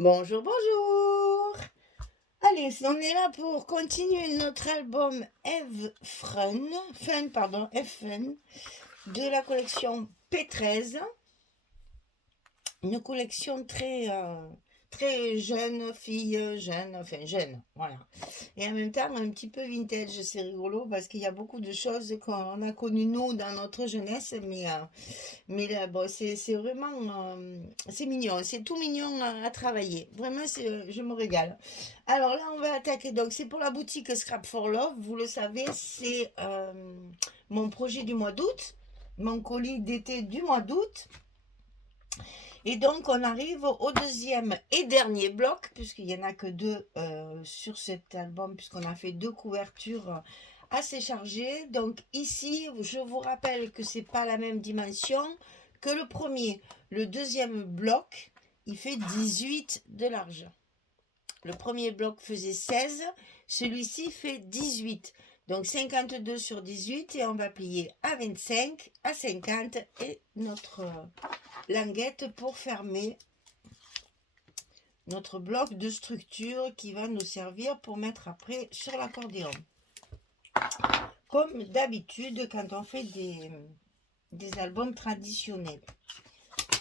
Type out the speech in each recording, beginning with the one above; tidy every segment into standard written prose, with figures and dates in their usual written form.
Bonjour, bonjour. Allez, on est là pour continuer notre album F-Fun de la collection P13. Une collection très jeune, fille jeune, enfin jeune, voilà. Et en même temps, un petit peu vintage, c'est rigolo parce qu'il y a beaucoup de choses qu'on a connues nous dans notre jeunesse, mais là, bon, c'est vraiment, c'est mignon, c'est tout mignon à travailler. Vraiment, je me régale. Alors là, on va attaquer. Donc, c'est pour la boutique Scrap for Love. Vous le savez, c'est mon projet du mois d'août, mon colis d'été du mois d'août. Et donc, on arrive au deuxième et dernier bloc, puisqu'il n'y en a que deux sur cet album, puisqu'on a fait deux couvertures assez chargées. Donc ici, je vous rappelle que c'est pas la même dimension que le premier. Le deuxième bloc, il fait 18 de large. Le premier bloc faisait 16, celui-ci fait 18. Donc 52 sur 18 et on va plier à 25, à 50 et notre languette pour fermer notre bloc de structure qui va nous servir pour mettre après sur l'accordéon. Comme d'habitude quand on fait des albums traditionnels.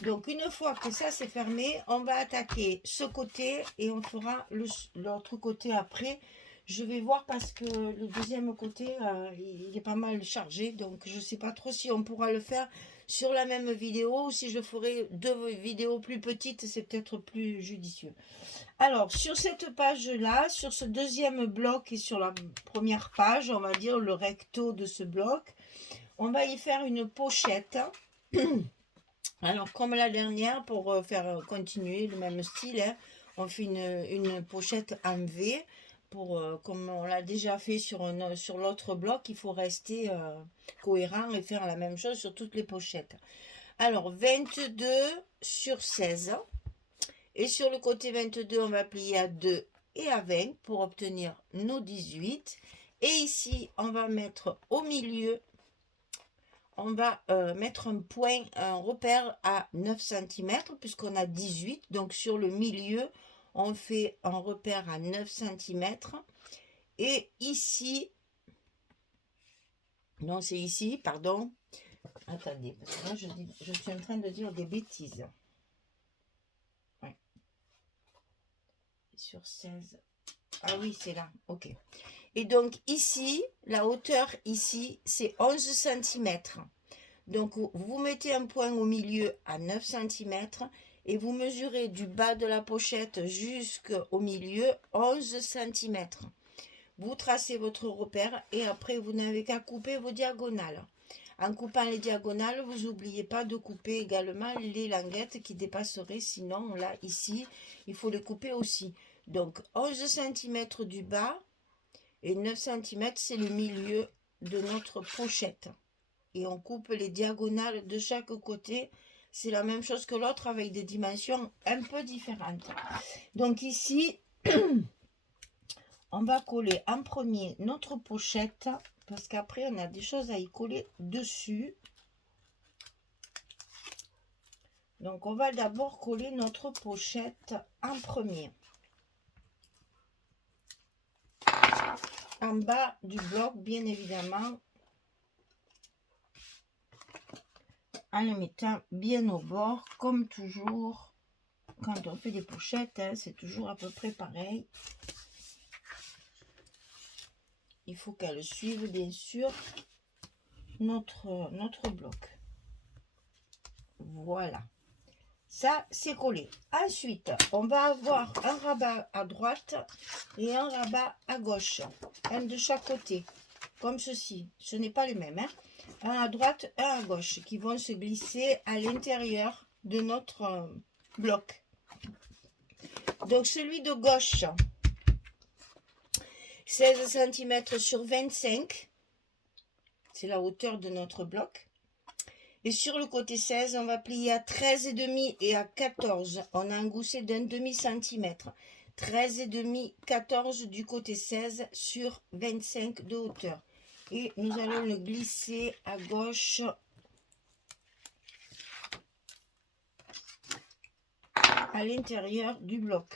Donc une fois que ça c'est fermé, on va attaquer ce côté et on fera l'autre côté après. Je vais voir parce que le deuxième côté, il est pas mal chargé. Donc je ne sais pas trop si on pourra le faire sur la même vidéo ou si je ferai deux vidéos plus petites, c'est peut-être plus judicieux. Alors sur cette page-là, sur ce deuxième bloc et sur la première page, on va dire le recto de ce bloc, on va y faire une pochette. Alors, comme la dernière, pour faire continuer le même style, hein, on fait une pochette en V. Comme on l'a déjà fait sur l'autre bloc, il faut rester cohérent et faire la même chose sur toutes les pochettes. Alors, 22 sur 16. Et sur le côté 22, on va plier à 2 et à 20 pour obtenir nos 18. Et ici, on va mettre au milieu, on va mettre un point, un repère à 9 cm puisqu'on a 18. Donc sur le milieu, on fait un repère à 9 cm. Et ici, non c'est ici, pardon. Attendez, parce que là je suis en train de dire des bêtises. Ouais. Sur 16. Ah oui, c'est là, ok. Et donc ici, la hauteur ici, c'est 11 cm. Donc, vous mettez un point au milieu à 9 cm et vous mesurez du bas de la pochette jusqu'au milieu 11 cm. Vous tracez votre repère et après, vous n'avez qu'à couper vos diagonales. En coupant les diagonales, vous n'oubliez pas de couper également les languettes qui dépasseraient. Sinon, là, ici, il faut les couper aussi. Donc, 11 cm du bas et 9 cm, c'est le milieu de notre pochette. Et on coupe les diagonales de chaque côté. C'est la même chose que l'autre avec des dimensions un peu différentes. Donc ici, on va coller en premier notre pochette parce qu'après on a des choses à y coller dessus. Donc on va d'abord coller notre pochette en premier. En bas du bloc, bien évidemment, en le mettant bien au bord, comme toujours. Quand on fait des pochettes, hein, c'est toujours à peu près pareil. Il faut qu'elle suive bien sûr notre bloc. Voilà. Ça, c'est collé. Ensuite, on va avoir un rabat à droite et un rabat à gauche. Un de chaque côté. Comme ceci. Ce n'est pas les mêmes. Hein. Un à droite, un à gauche. Qui vont se glisser à l'intérieur de notre bloc. Donc, celui de gauche, 16 cm sur 25. C'est la hauteur de notre bloc. Et sur le côté 16, on va plier à 13,5 et à 14. On a un gousset d'un demi-centimètre. 13,5, 14 du côté 16 sur 25 de hauteur. Et nous allons le glisser à gauche. à l'intérieur du bloc.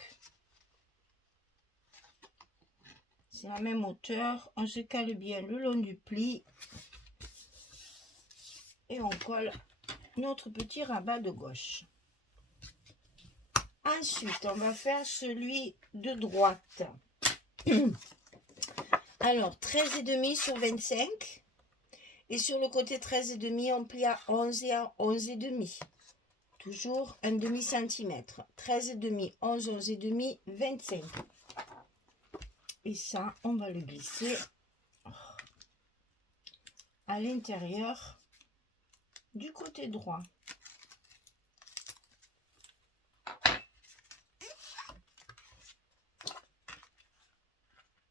C'est la même hauteur, on se cale bien le long du pli et on colle notre petit rabat de gauche. Ensuite, on va faire celui de droite. Alors, 13,5 sur 25. Et sur le côté 13,5, on plie à 11 et à 11,5. Toujours un demi-centimètre. 13,5, 11, 11,5, 25. Et ça, on va le glisser à l'intérieur du côté droit.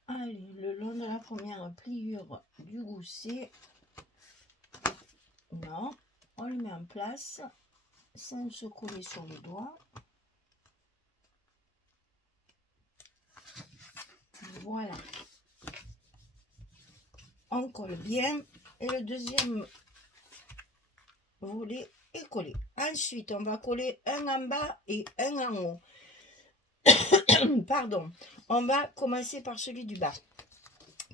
Allez, le long de la première pliure du gousset, non, on le met en place sans se coller sur le doigt. Voilà. On colle bien et le deuxième volet est collé. Ensuite, on va coller un en bas et un en haut. Pardon. On va commencer par celui du bas,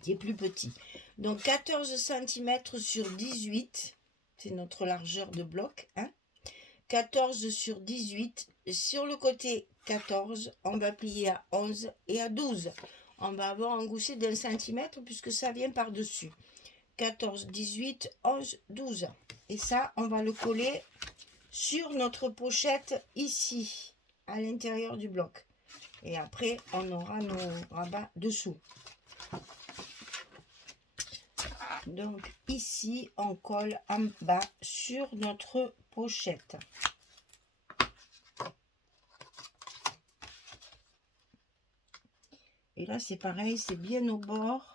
qui est plus petit. Donc 14 cm sur 18, c'est notre largeur de bloc. Hein. 14 sur 18, sur le côté 14, on va plier à 11 et à 12. On va avoir un gousset d'un centimètre puisque ça vient par-dessus. 14, 18, 11, 12. Et ça, on va le coller sur notre pochette ici, à l'intérieur du bloc. Et après, on aura nos rabats dessous. Donc ici, on colle en bas sur notre pochette. Et là, c'est pareil, c'est bien au bord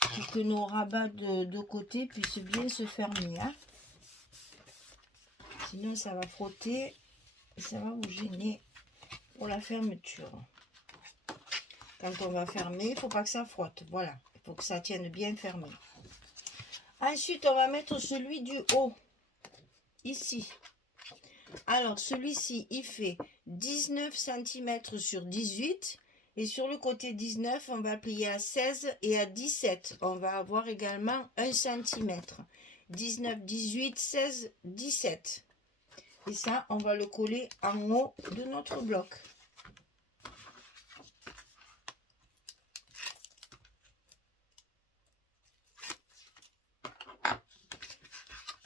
pour que nos rabats de côté puissent bien se fermer. Hein. Sinon, ça va frotter et ça va vous gêner pour la fermeture. Quand on va fermer, il ne faut pas que ça frotte. Voilà, il faut que ça tienne bien fermé. Ensuite, on va mettre celui du haut, ici. Alors, celui-ci, il fait 19 cm sur 18. Et sur le côté 19, on va plier à 16 et à 17. On va avoir également 1 cm. 19, 18, 16, 17. Et ça, on va le coller en haut de notre bloc.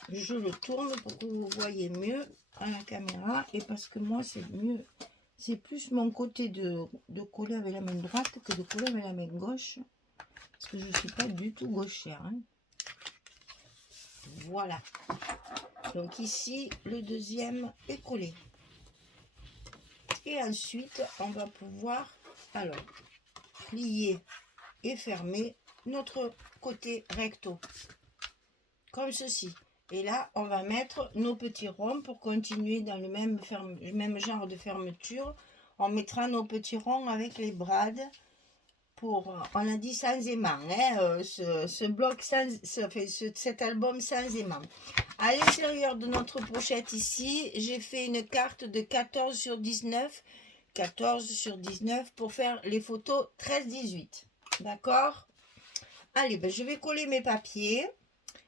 Je le tourne pour que vous voyez mieux à la caméra. Et parce que moi, c'est mieux. C'est plus mon côté de coller avec la main droite que de coller avec la main gauche. Parce que je ne suis pas du tout gauchère. Hein. Voilà. Donc ici, le deuxième est collé. Et ensuite, on va pouvoir alors plier et fermer notre côté recto. Comme ceci. Et là, on va mettre nos petits ronds pour continuer dans le même genre de fermeture. On mettra nos petits ronds avec les brades pour, on a dit sans aimant, hein, ce bloc, cet album sans aimant. À l'intérieur de notre pochette ici, j'ai fait une carte de 14 sur 19. 14 sur 19 pour faire les photos 13-18. D'accord? Allez, ben, je vais coller mes papiers.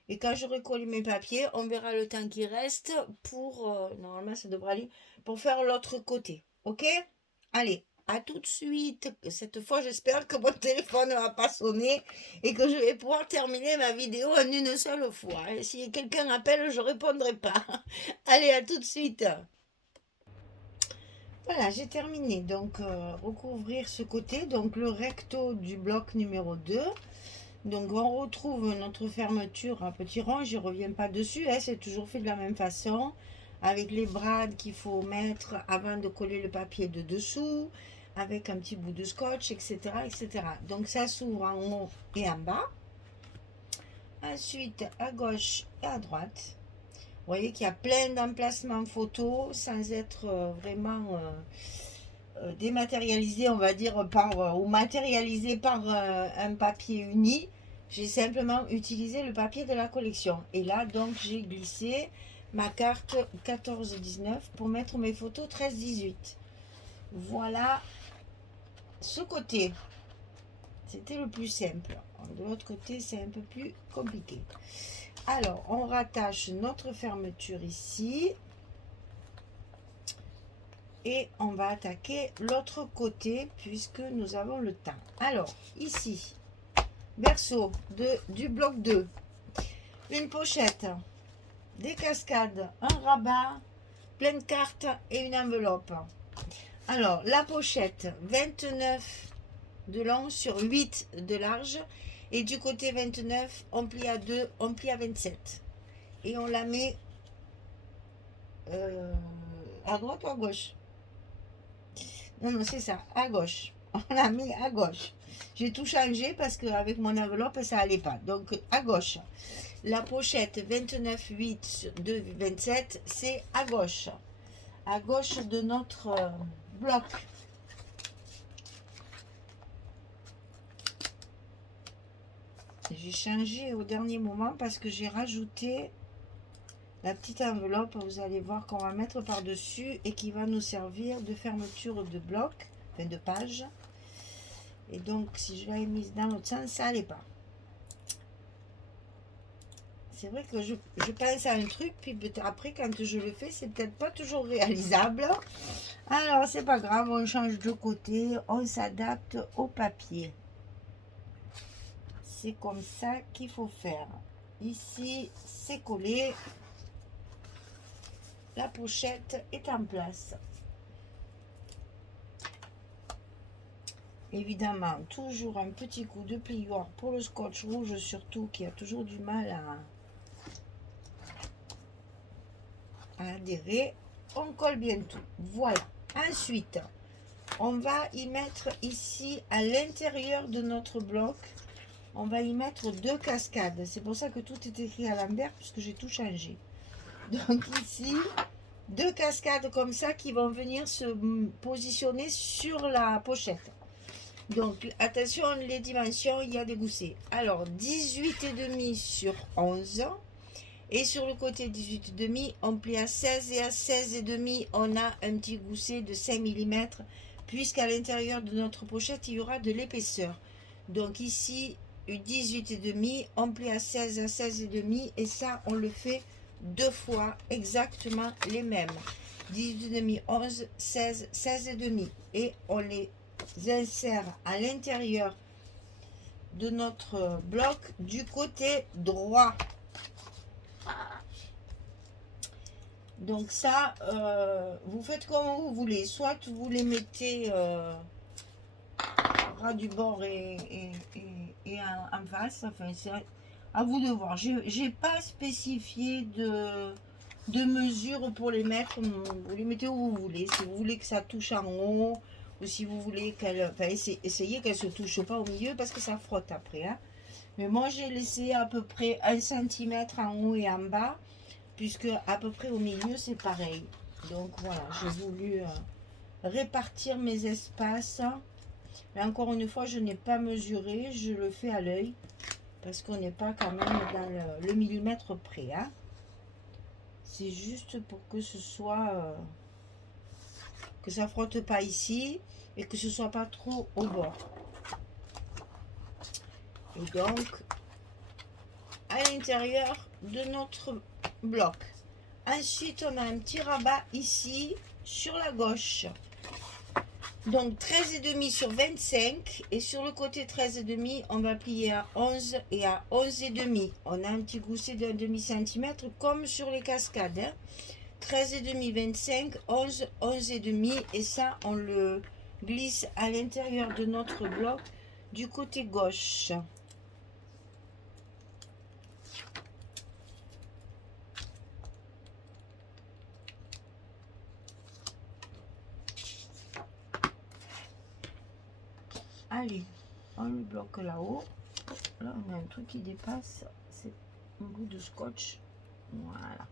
Et quand j'aurai collé mes papiers, on verra le temps qui reste pour, normalement ça devrait aller, pour faire l'autre côté. Ok? Allez, à tout de suite. Cette fois, j'espère que mon téléphone ne va pas sonner et que je vais pouvoir terminer ma vidéo en une seule fois. Et si quelqu'un appelle, je ne répondrai pas. Allez, à tout de suite. Voilà, j'ai terminé. Donc, recouvrir ce côté, donc le recto du bloc numéro 2. Donc on retrouve notre fermeture à petit rond, je ne reviens pas dessus, hein, c'est toujours fait de la même façon, avec les brades qu'il faut mettre avant de coller le papier de dessous, avec un petit bout de scotch, etc. etc. Donc ça s'ouvre en haut et en bas. Ensuite à gauche et à droite. Vous voyez qu'il y a plein d'emplacements photo sans être vraiment dématérialisé, on va dire, ou matérialisé par un papier uni. J'ai simplement utilisé le papier de la collection. Et là, donc, j'ai glissé ma carte 14-19 pour mettre mes photos 13-18. Voilà ce côté. C'était le plus simple. De l'autre côté, c'est un peu plus compliqué. Alors, on rattache notre fermeture ici. Et on va attaquer l'autre côté puisque nous avons le temps. Alors, ici, berceau du bloc 2, une pochette, des cascades, un rabat, plein de cartes et une enveloppe. Alors, la pochette, 29 de long sur 8 de large. Et du côté 29, on plie à 2, on plie à 27. Et on la met à droite ou à gauche? Non, c'est ça, à gauche. On l'a mis à gauche. J'ai tout changé parce qu'avec mon enveloppe, ça allait pas. Donc, à gauche. La pochette 29,8 de 27, c'est à gauche. À gauche de notre bloc. J'ai changé au dernier moment parce que j'ai rajouté la petite enveloppe. Vous allez voir qu'on va mettre par-dessus et qui va nous servir de fermeture de bloc, enfin de page. Et donc, si je l'avais mise dans l'autre sens, ça n'allait pas. C'est vrai que je pense à un truc, puis après, quand je le fais, c'est peut-être pas toujours réalisable. Alors, c'est pas grave, on change de côté, on s'adapte au papier. C'est comme ça qu'il faut faire. Ici, c'est collé. La pochette est en place. Évidemment, toujours un petit coup de pliure pour le scotch rouge, surtout qui a toujours du mal à adhérer. On colle bien tout. Voilà. Ensuite, on va y mettre ici, à l'intérieur de notre bloc, on va y mettre 2 cascades. C'est pour ça que tout est écrit à l'envers, puisque j'ai tout changé. Donc ici, 2 cascades comme ça qui vont venir se positionner sur la pochette. Donc, attention, les dimensions, il y a des goussets. Alors, 18,5 sur 11. Et sur le côté 18,5, on plie à 16 et à 16,5, on a un petit gousset de 5 mm, puisqu'à l'intérieur de notre pochette, il y aura de l'épaisseur. Donc ici, 18,5, on plie à 16 à 16,5, et ça, on le fait 2 fois, exactement les mêmes. 18,5, 11, 16, 16,5. Et on les insère à l'intérieur de notre bloc du côté droit. Donc ça, vous faites comme vous voulez. Soit vous les mettez ras du bord et en face. Enfin, c'est à vous de voir. J'ai pas spécifié de mesure pour les mettre. Vous les mettez où vous voulez. Si vous voulez que ça touche en haut, ou si vous voulez qu'elle... Enfin, essayez qu'elle se touche pas au milieu parce que ça frotte après. Hein. Mais moi, j'ai laissé à peu près 1 cm en haut et en bas, puisque à peu près au milieu, c'est pareil. Donc voilà, j'ai voulu répartir mes espaces. Mais encore une fois, je n'ai pas mesuré, je le fais à l'œil, parce qu'on n'est pas quand même dans le millimètre près. Hein. C'est juste pour que ce soit... que ça frotte pas ici, et que ce soit pas trop au bord. Et donc, à l'intérieur de notre bloc. Ensuite, on a un petit rabat ici, sur la gauche. Donc, 13,5 sur 25. Et sur le côté 13,5, on va plier à 11 et à 11,5. On a un petit gousset d'un demi-centimètre, comme sur les cascades. Hein. 13,5, 25, 11, 11,5. Et ça, on le glisse à l'intérieur de notre bloc du côté gauche. Allez, on le bloque là-haut. Là, on a un truc qui dépasse. C'est un bout de scotch. Voilà.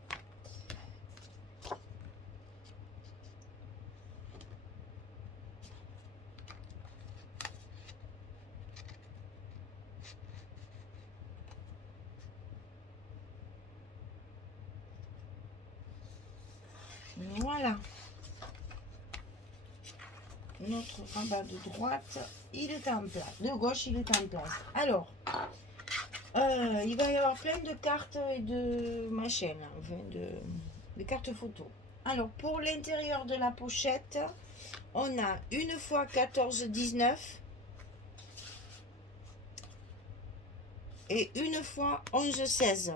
notre rabat de droite, il est en place. De gauche, il est en place. Alors, il va y avoir plein de cartes et de machines, enfin de cartes photos. Alors, pour l'intérieur de la pochette, on a une fois 14-19 et une fois 11-16.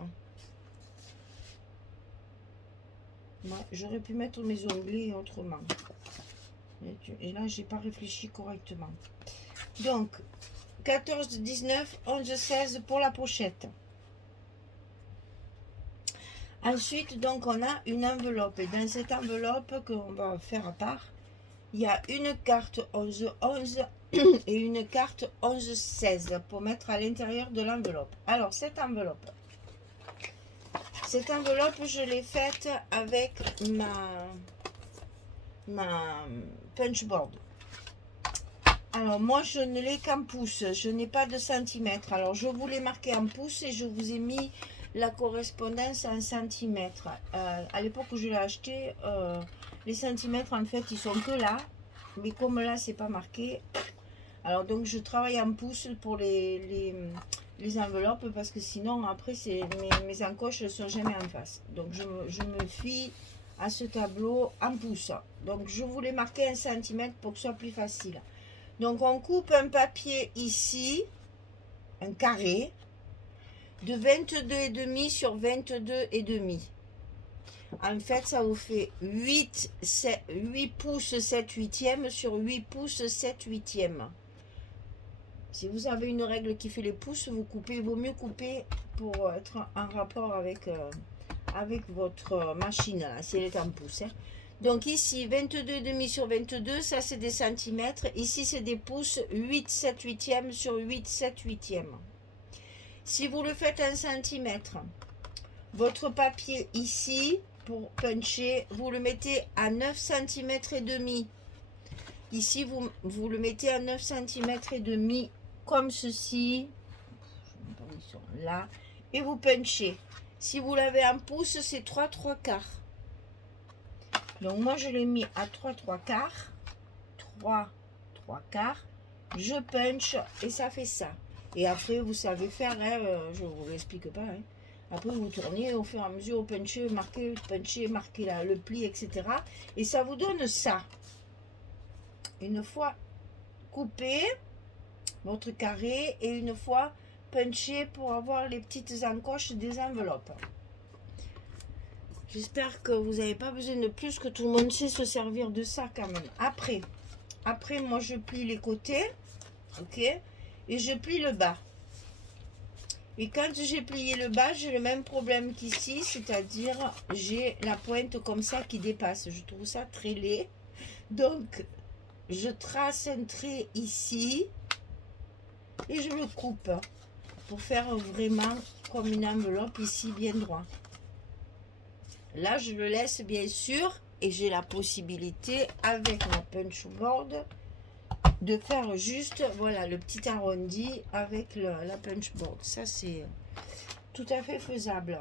J'aurais pu mettre mes onglets autrement. Et là, j'ai pas réfléchi correctement. Donc, 14, 19, 11, 16 pour la pochette. Ensuite, donc, on a une enveloppe. Et dans cette enveloppe qu'on va faire à part, il y a une carte 11, 11 et une carte 11, 16 pour mettre à l'intérieur de l'enveloppe. Alors, cette enveloppe, je l'ai faite avec ma punchboard. Alors moi je ne l'ai qu'en pouces, je n'ai pas de centimètres. Alors je voulais marquer en pouces et je vous ai mis la correspondance en centimètres. À l'époque où je l'ai acheté, les centimètres en fait ils sont que là, mais comme là c'est pas marqué, alors donc je travaille en pouces pour les enveloppes parce que sinon après mes encoches ne sont jamais en face. Donc je me fie à ce tableau en pouces. Donc je voulais marquer un centimètre pour que ce soit plus facile. Donc on coupe un papier ici, un carré, de 22,5 sur 22,5. En fait, ça vous fait 8 pouces 7 huitièmes sur 8 pouces 7 huitièmes. Si vous avez une règle qui fait les pouces, vous coupez, il vaut mieux couper pour être en rapport avec votre machine, là, si elle est en pouces. Hein. Donc ici, 22,5 sur 22, ça c'est des centimètres. Ici, c'est des pouces, 8, 7 huitièmes sur 8, 7 huitièmes. Si vous le faites en centimètres, votre papier ici, pour puncher, vous le mettez à 9 cm et demi. Ici, vous le mettez à 9 cm et demi, comme ceci. Là. Et vous punchez. Si vous l'avez en pouces, c'est 3 quarts. Donc moi je l'ai mis à 3 quarts. 3 quarts. Je punch et ça fait ça. Et après vous savez faire, hein, je ne vous l'explique pas. Hein. Après vous tournez au fur et à mesure, vous punchez, marquez le pli, etc. Et ça vous donne ça. Une fois coupé votre carré et une fois punché pour avoir les petites encoches des enveloppes. J'espère que vous n'avez pas besoin de plus, que tout le monde sait se servir de ça quand même. Après moi, je plie les côtés, ok, et je plie le bas. Et quand j'ai plié le bas, j'ai le même problème qu'ici, c'est-à-dire j'ai la pointe comme ça qui dépasse. Je trouve ça très laid. Donc, je trace un trait ici et je le coupe pour faire vraiment comme une enveloppe ici, bien droit. Là, je le laisse bien sûr et j'ai la possibilité avec ma punchboard de faire juste, voilà, le petit arrondi avec la punchboard. Ça, c'est tout à fait faisable.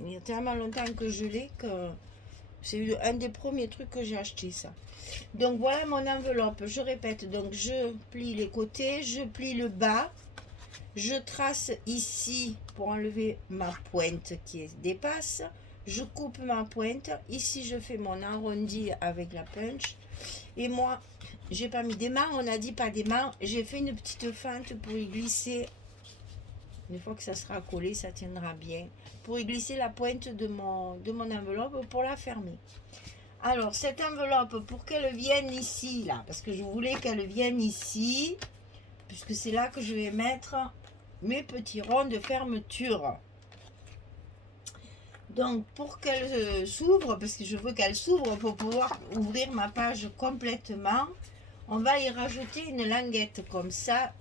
Il y a tellement longtemps que je l'ai que c'est un des premiers trucs que j'ai acheté, ça. Donc, voilà mon enveloppe. Je répète, donc je plie les côtés, je plie le bas. Je trace ici pour enlever ma pointe qui dépasse. Je coupe ma pointe. Ici, je fais mon arrondi avec la punch. Et moi, j'ai pas mis des mains. On a dit pas des mains. J'ai fait une petite fente pour y glisser. Une fois que ça sera collé, ça tiendra bien. Pour y glisser la pointe de mon enveloppe pour la fermer. Alors, cette enveloppe, pour qu'elle vienne ici, là, parce que je voulais qu'elle vienne ici, puisque c'est là que je vais mettre mes petits ronds de fermeture. Donc pour qu'elle s'ouvre, parce que je veux qu'elle s'ouvre pour pouvoir ouvrir ma page complètement, on va y rajouter une languette comme ça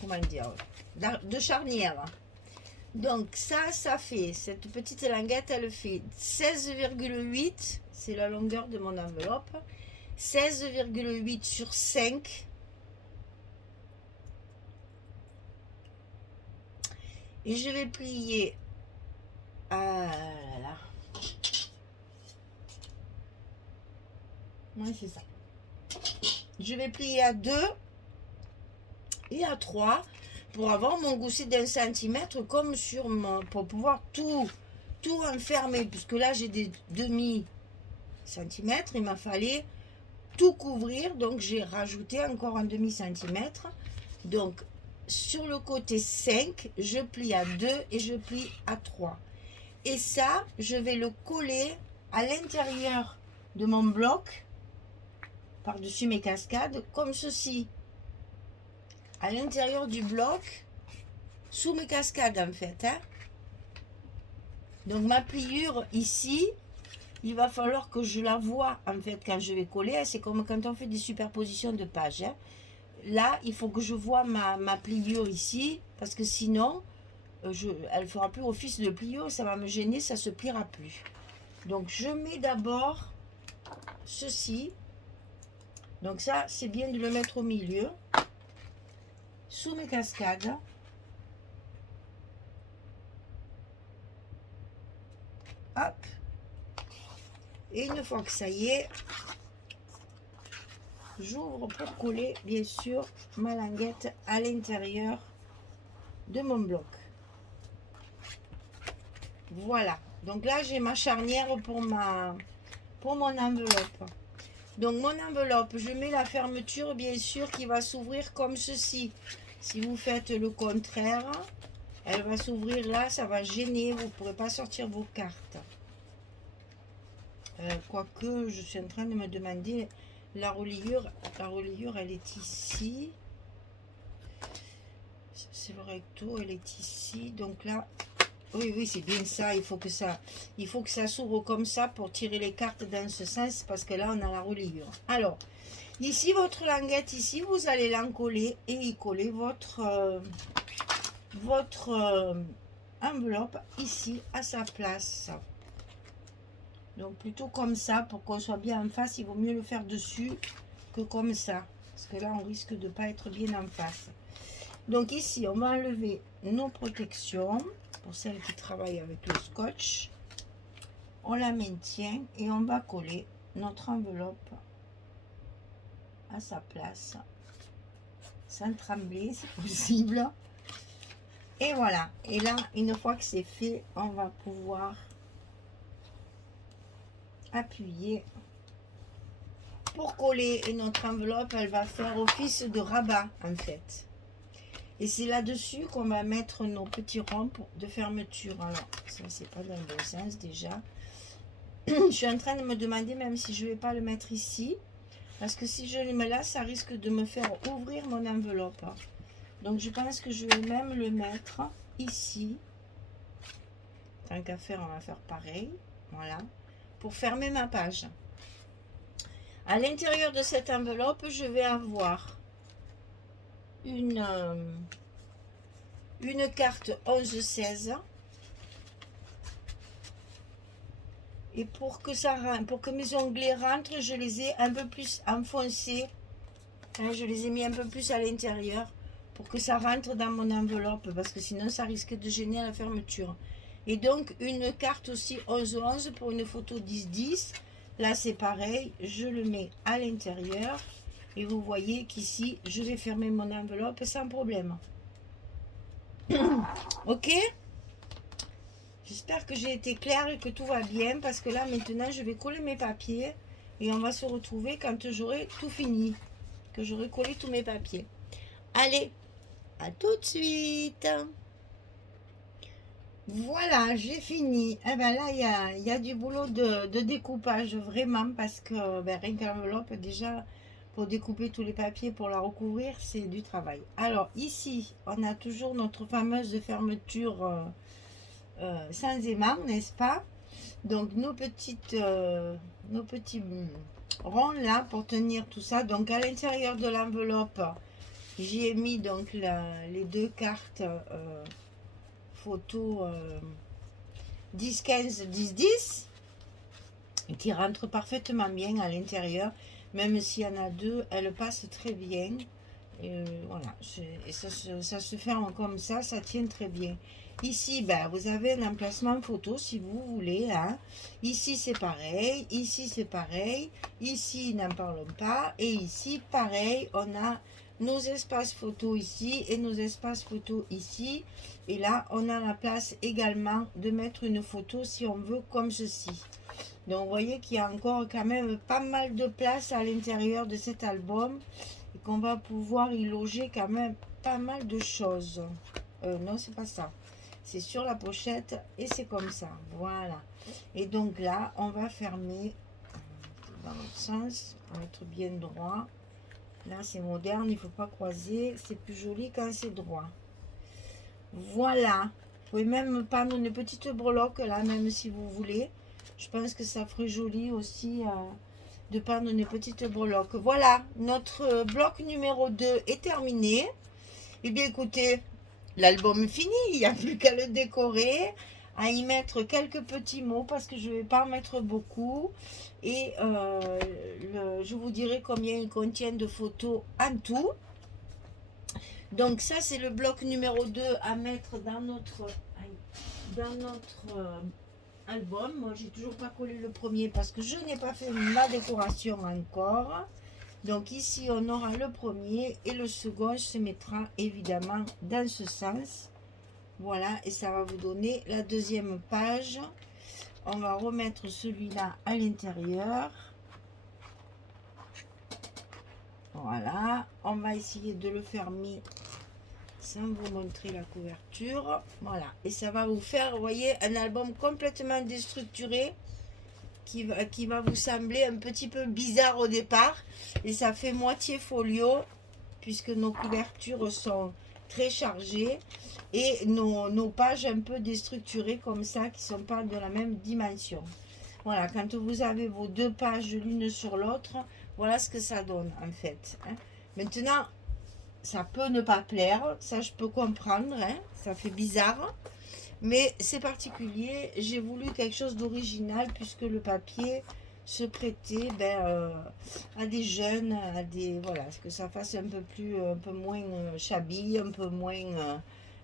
comment dire, de charnière. Donc ça fait, cette petite languette, elle fait 16,8, c'est la longueur de mon enveloppe, 16,8 sur 5. Et je vais plier. Ah là là. Ouais, c'est ça. Je vais plier à 2 et à 3 pour avoir mon gousset d'1 centimètre comme sur mon... pour pouvoir tout enfermer. Puisque là, j'ai des demi-centimètres. Il m'a fallu tout couvrir. Donc, j'ai rajouté encore un demi-centimètre. Donc, sur le côté 5, je plie à 2 et je plie à 3. Et ça, je vais le coller à l'intérieur de mon bloc, par-dessus mes cascades, comme ceci. À l'intérieur du bloc, sous mes cascades en fait. Hein. Donc ma pliure ici, il va falloir que je la voie en fait quand je vais coller. C'est comme quand on fait des superpositions de pages. Hein. Là, il faut que je voie ma pliure ici, parce que sinon, elle ne fera plus office de pliure, ça va me gêner, ça ne se pliera plus. Donc je mets d'abord ceci. Donc ça, c'est bien de le mettre au milieu, sous mes cascades. Hop. Et une fois que ça y est, j'ouvre pour coller, bien sûr, ma languette à l'intérieur de mon bloc. Voilà. Donc là, j'ai ma charnière pour mon enveloppe. Donc mon enveloppe, je mets la fermeture, bien sûr, qui va s'ouvrir comme ceci. Si vous faites le contraire, elle va s'ouvrir là, ça va gêner, vous ne pourrez pas sortir vos cartes. Quoique, je suis en train de me demander, la reliure, elle est ici. C'est le recto, elle est ici. Donc là, oui, c'est bien ça. Il faut que ça s'ouvre comme ça pour tirer les cartes dans ce sens, parce que là, on a la reliure. Alors, ici, votre languette, ici, vous allez l'encoller et y coller votre enveloppe ici à sa place. Donc plutôt comme ça, pour qu'on soit bien en face, il vaut mieux le faire dessus que comme ça, parce que là on risque de ne pas être bien en face. Donc ici on va enlever nos protections, pour celles qui travaillent avec le scotch. On la maintient et on va coller notre enveloppe à sa place, sans trembler si possible. Et voilà, et là une fois que c'est fait, on va pouvoir appuyer pour coller, et notre enveloppe elle va faire office de rabat en fait, et c'est là dessus qu'on va mettre nos petits ronds de fermeture. Alors ça c'est pas dans le bon sens déjà. Je suis en train de me demander même si je vais pas le mettre ici, parce que si je le mets là ça risque de me faire ouvrir mon enveloppe. Donc je pense que je vais même le mettre ici. Tant qu'à faire, on va faire pareil, voilà, pour fermer ma page. À l'intérieur de cette enveloppe, je vais avoir une carte 11-16. Et pour que mes onglets rentrent, je les ai un peu plus enfoncés. Hein, je les ai mis un peu plus à l'intérieur pour que ça rentre dans mon enveloppe, parce que sinon ça risque de gêner à la fermeture. Et donc une carte aussi 11-11 pour une photo 10-10. Là c'est pareil, je le mets à l'intérieur et vous voyez qu'ici je vais fermer mon enveloppe sans problème. Ok, j'espère que j'ai été claire et que tout va bien, parce que là maintenant je vais coller mes papiers et on va se retrouver quand j'aurai tout fini, que j'aurai collé tous mes papiers. Allez, à tout de suite. Voilà, j'ai fini. Eh ben là, il y a du boulot de découpage, vraiment, parce que ben, rien que l'enveloppe, déjà, pour découper tous les papiers, pour la recouvrir, c'est du travail. Alors, ici, on a toujours notre fameuse fermeture sans aimant, n'est-ce pas? Donc, nos petits ronds là, pour tenir tout ça. Donc, à l'intérieur de l'enveloppe, j'y ai mis donc les deux cartes photo 10-15, 10-10, qui rentre parfaitement bien à l'intérieur. Même s'il y en a deux, elle passe très bien. Et voilà, et ça se ferme comme ça tient très bien. Ici, ben, vous avez un emplacement photo si vous voulez. Hein. Ici, c'est pareil. Ici, c'est pareil. Ici, n'en parlons pas. Et ici, pareil, on a nos espaces photos ici et nos espaces photos ici. Et là, on a la place également de mettre une photo si on veut comme ceci. Donc, vous voyez qu'il y a encore quand même pas mal de place à l'intérieur de cet album et qu'on va pouvoir y loger quand même pas mal de choses. Non, c'est pas ça. C'est sur la pochette et c'est comme ça. Voilà. Et donc là, on va fermer dans l'autre sens. On va être bien droit. Là, c'est moderne. Il ne faut pas croiser. C'est plus joli quand c'est droit. Voilà. Vous pouvez même prendre une petite breloque là, même si vous voulez. Je pense que ça ferait joli aussi de prendre une petite breloque. Voilà. Notre bloc numéro 2 est terminé. Eh bien, écoutez, l'album est fini, il n'y a plus qu'à le décorer, à y mettre quelques petits mots parce que je ne vais pas en mettre beaucoup. Et je vous dirai combien il contient de photos en tout. Donc ça, c'est le bloc numéro 2 à mettre dans notre album. Moi, j'ai toujours pas collé le premier parce que je n'ai pas fait ma décoration encore. Donc ici, on aura le premier et le second se mettra évidemment dans ce sens. Voilà, et ça va vous donner la deuxième page. On va remettre celui-là à l'intérieur. Voilà, on va essayer de le fermer sans vous montrer la couverture. Voilà, et ça va vous faire, vous voyez, un album complètement déstructuré qui va vous sembler un petit peu bizarre au départ. Et ça fait moitié folio puisque nos couvertures sont très chargées et nos pages un peu déstructurées comme ça qui ne sont pas de la même dimension. Voilà, quand vous avez vos deux pages l'une sur l'autre, voilà ce que ça donne en fait. Hein. Maintenant, ça peut ne pas plaire, ça je peux comprendre, hein, ça fait bizarre. Mais c'est particulier, j'ai voulu quelque chose d'original puisque le papier se prêtait à des jeunes, à des voilà, que ça fasse un peu moins shabby, un peu moins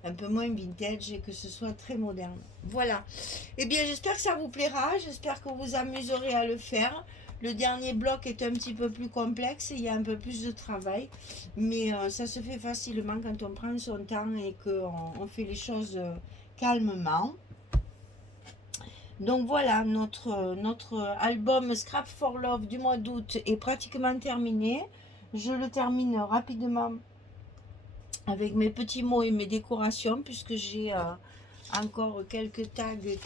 vintage et que ce soit très moderne. Voilà. Eh bien, j'espère que ça vous plaira, j'espère que vous amuserez à le faire. Le dernier bloc est un petit peu plus complexe, il y a un peu plus de travail, mais ça se fait facilement quand on prend son temps et qu'on fait les choses calmement. Donc voilà, notre album Scrap for Love du mois d'août est pratiquement terminé. Je le termine rapidement avec mes petits mots et mes décorations puisque j'ai encore quelques tags et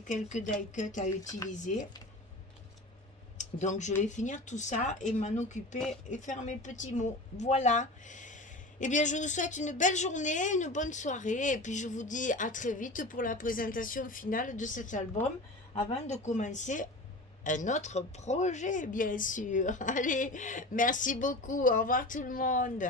quelques die cuts à utiliser. Donc je vais finir tout ça et m'en occuper et faire mes petits mots. Voilà. Eh bien, je vous souhaite une belle journée, une bonne soirée. Et puis, je vous dis à très vite pour la présentation finale de cet album avant de commencer un autre projet, bien sûr. Allez, merci beaucoup. Au revoir tout le monde.